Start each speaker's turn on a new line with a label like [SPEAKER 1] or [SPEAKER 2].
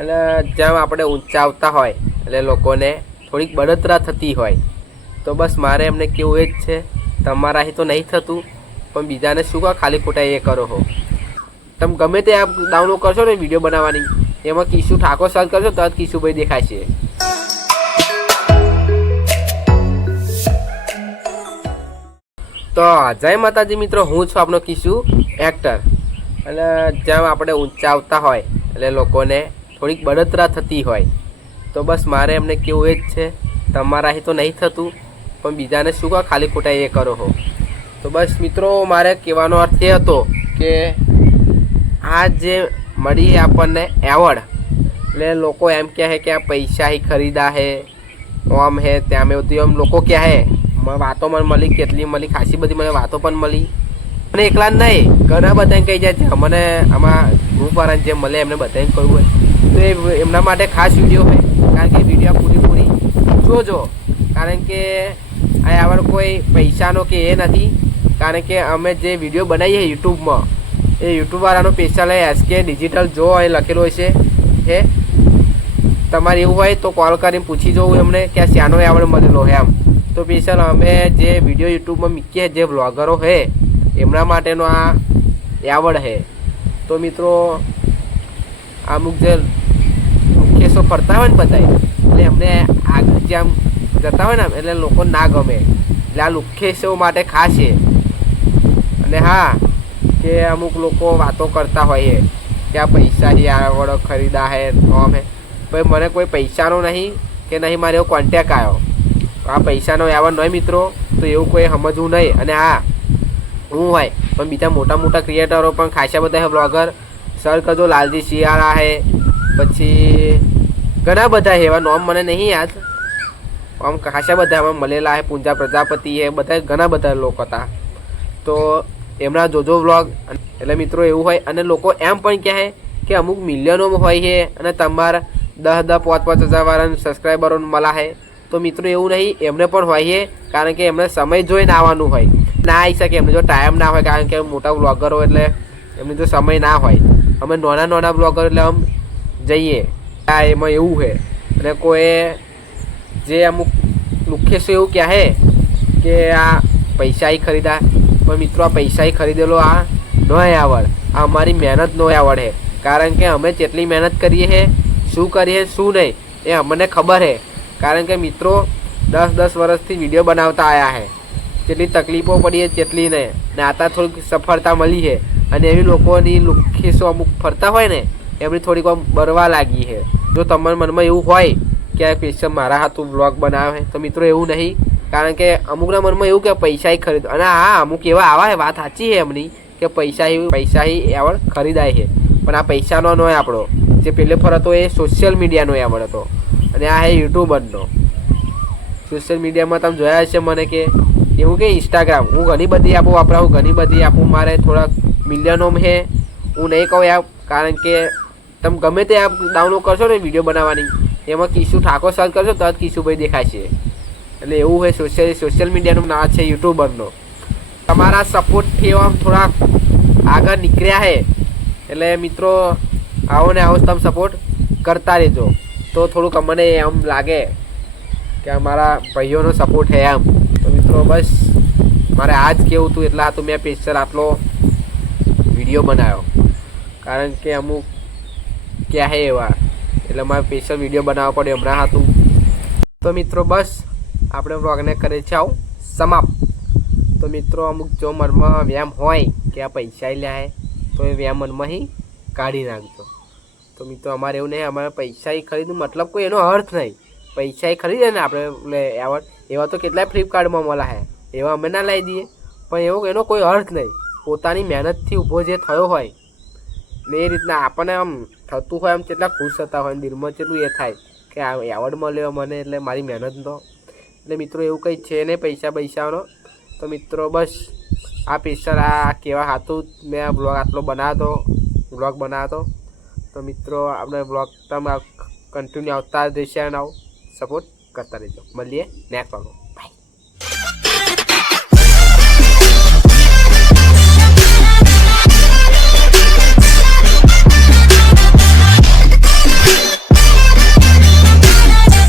[SPEAKER 1] અને જેમ આપણે ઊંચા આવતા હોય, એટલે લોકોને થોડીક બળતરા થતી હોય, તો બસ મારે એમને કેવું એ જ છે, તમારાથી તો નહીં થતું, પણ બીજાને શું કહો, ખાલી ખોટા એ કરો હો. તમે ગમે તે એપ ડાઉનલોડ કરશો ને વીડિયો બનાવવાની, એમાં કિશુ ઠાકોર સર્ચ કરશો તો જ કિશુભાઈ દેખાશે તો જય માતાજી મિત્રો, હું છું આપણો કિશુ એક્ટર અને જેમ આપણે ઊંચા આવતા હોય, એટલે લોકોને થોડીક બળતરા થતી હોય. તો બસ મારે એમને કેવું એ જ છે, તમારાથી તો નહીં થતું, પણ બીજાને શું કહો, ખાલી ખોટા એ કરો હો. તો બસ મિત્રો, મારે કહેવાનો અર્થ એ હતો કે આ જે મળી આપણને એવોર્ડ, એટલે લોકો એમ કહે કે આ પૈસા હી ખરીદા હે, ઓમ હે, ત્યાં મેં બધું એમ લોકો કહે વાતો મને મળી, કેટલી મળી, ખાસી બધી મને વાતો પણ મળી. અને એકલા જ નહીં, ઘણા બધાને કહી જાય છે મને આમાં ગ્રુપવાળાને જે મળે, એમને બધાને કહ્યું હોય. તો એ એમના માટે ખાસ વીડિયો હોય, કારણ કે વીડિયો પૂરી પૂરી જોજો. કારણ કે આ આગળ કોઈ પૈસાનો કે એ નથી. કારણ કે અમે જે વીડિયો બનાવીએ યુટ્યુબમાં, એ યુટ્યુબવાળાનો સ્પેશિયલ એસકે ડિજિટલ જો અહીં લખેલો હોય છે હે? તમારે એવું હોય તો કોલ કરીને પૂછી જોવું એમને કે આ શ્યાનો આવડે મળેલો હે એમ તો સ્પેશિયલ અમે જે વીડિયો યુટ્યુબમાં મૂકીએ, જે બ્લોગરો હે, એમના માટેનો આ આવડ હે. તો મિત્રો અમુક જે કેસો ફરતા હોય ને બધા, એટલે એમને આગળ જે આમ જતા હોય ને એટલે લોકો ના ગમે. એટલે આ લુખ્ખેસો માટે ખાસ છે. અને હા, કે અમુક લોકો વાતો કરતા હોય કે આ પૈસા જે આગળ ખરીદા હે ઓમ હે. ભાઈ, મને કોઈ પૈસાનો નહીં, કે નહીં મારે એવો કોન્ટેક આવ્યો આ પૈસાનો આવડ નહીં મિત્રો, તો એવું કોઈ સમજવું નહીં. અને હા, હું હોય, પણ બીજા મોટા મોટા ક્રિએટરો પણ ખાસા બધા બ્લોગર સર કરજો લાલજી શિયાળા હે, પછી ઘણા બધા એવા નોમ મને નહીં યાદ. આમ ખાસા બધા એમાં મળેલા હે, પૂંજા પ્રજાપતિ હે, બધા ઘણા બધા લોકો હતા. તો એમના જોજો વ્લોગ, એટલે મિત્રો એવું હોય, અને લોકો એમ પણ કહે કે અમુક મિલિયનો હોય છે અને તમારા દસ દસ પાંચ પાંચ હજાર વાળા સબસ્ક્રાઈબરો મળા છે તો મિત્રો એવું નહીં, એમને પણ હોય છે કારણ કે એમને સમય જોઈને આવવાનું હોય. ના આવી શકે, એમને જો ટાઈમ ના હોય, કારણ કે મોટા બ્લોગરો એટલે એમને તો સમય ના હોય. અમે નાના નાના બ્લોગર એટલે આમ જઈએ. આ એમાં એવું છે. અને કોઈ જે અમુક લુખ્ખેસો એવું કહે કે આ પૈસા એ ખરીદા. પણ મિત્રો, આ પૈસા એ ખરીદેલો આ ન આવડ. આ અમારી મહેનત નો આવડ છે. કારણ કે અમે જેટલી મહેનત કરીએ છે, શું કરીએ શું નહીં, એ અમને ખબર છે. કારણ કે મિત્રો, દસ દસ વર્ષથી વીડિયો બનાવતા આવ્યા છે. જેટલી તકલીફો પડી છે, તેટલી નહીં. ને આતા થોડીક સફળતા મળી છે. અને એવી લોકોની લુખ્ખીસો અમુક ફરતા હોય ને, એમની થોડીક આમ બરવા લાગી છે. જો તમારા મનમાં એવું હોય કે આ સ્પેશિયલ મારા હાથું બ્લોગ બનાવે, તો મિત્રો એવું નહીં. કારણ કે અમુકના મનમાં એવું કે પૈસા ખરીદ, અને હા, અમુક એવા આવા વાત સાચી છે એમની, કે પૈસા પૈસા એવળ ખરીદાય છે. પણ આ પૈસાનો ન આપણો. જે પેલે ફર હતો એ સોશિયલ મીડિયાનો એવળ હતો. અને આ છે યુટ્યુબરનો સોશિયલ મીડિયામાં તમે જોયા છે મને કે, એવું કે ઇન્સ્ટાગ્રામ હું ઘણી બધી આપો, વાપરાવું ઘણી બધી આપું, મારે થોડાક મિલિયનો છે હું. નહીં કહું એપ કારણ કે તમે ગમે તે એપ ડાઉનલોડ કરશો ને વીડિયો બનાવવાની, એમાં કિશુ ઠાકોર સર્ચ કરશો, તરત કિશુભાઈ દેખાશે એટલે એવું હોય સોશિયલ સોશિયલ મીડિયાનું નામ છે યુટ્યુબરનો તમારા સપોર્ટથી આમ થોડાક આગળ નીકળ્યા છે એટલે મિત્રો, આવો ને આવો તમે સપોર્ટ કરતા રહેજો. તો થોડુંક અમને એમ લાગે કે અમારા ભાઈઓનો સપોર્ટ છે એમ તો મિત્રો, બસ, મારે આ જ કેવું હતું, એટલા તો મેં પિક્ચર આટલો. વીડિયો બનાવ્યો. કારણ કે અમુક ક્યાં હે એવા. એટલે મારે સ્પેશિયલ વીડિયો બનાવવો પડ્યો હમણાં હતું તો મિત્રો બસ, આપણે વ્લોગને કરે છે આવું સમાપ્ત. તો મિત્રો અમુક જો મનમાં વ્યાયામ હોય કે આ પૈસા લ્યા તો એ વ્યાયામ મનમાં કાઢી નાખજો. તો મિત્રો અમારે એવું નહીં, અમારે પૈસા ખરીદવું મતલબ કોઈ એનો અર્થ નહીં. પૈસા ખરીદે ને આપણે એવા એવા તો કેટલાય ફ્લિપકાર્ટમાં મળે એવા અમે ના લાવી દઈએ. પણ એવો એનો કોઈ અર્થ નહીં. પોતાની મહેનતથી ઊભો જે થયો હોય, ને એ રીતના આપણને આમ થતું હોય, આમ કેટલા ખુશ થતા હોય, દિલમાં કેટલું એ થાય કે આ એવોર્ડ મળ્યો મને એટલે મારી મહેનતનો. એટલે મિત્રો એવું કંઈ છે નહીં પૈસા પૈસાનો તો મિત્રો બસ, આ સ્પેશિયલ આ કેવા હાથું મેં આ બ્લોગ આટલો બનાવ્યો બ્લોગ બનાવ્યો તો. મિત્રો આપણે બ્લોગ તમે કન્ટિન્યુ આવતા રહેશે અને આવો સપોર્ટ કરતા રહેજો. મળીએ નેક્સ્ટ વાળો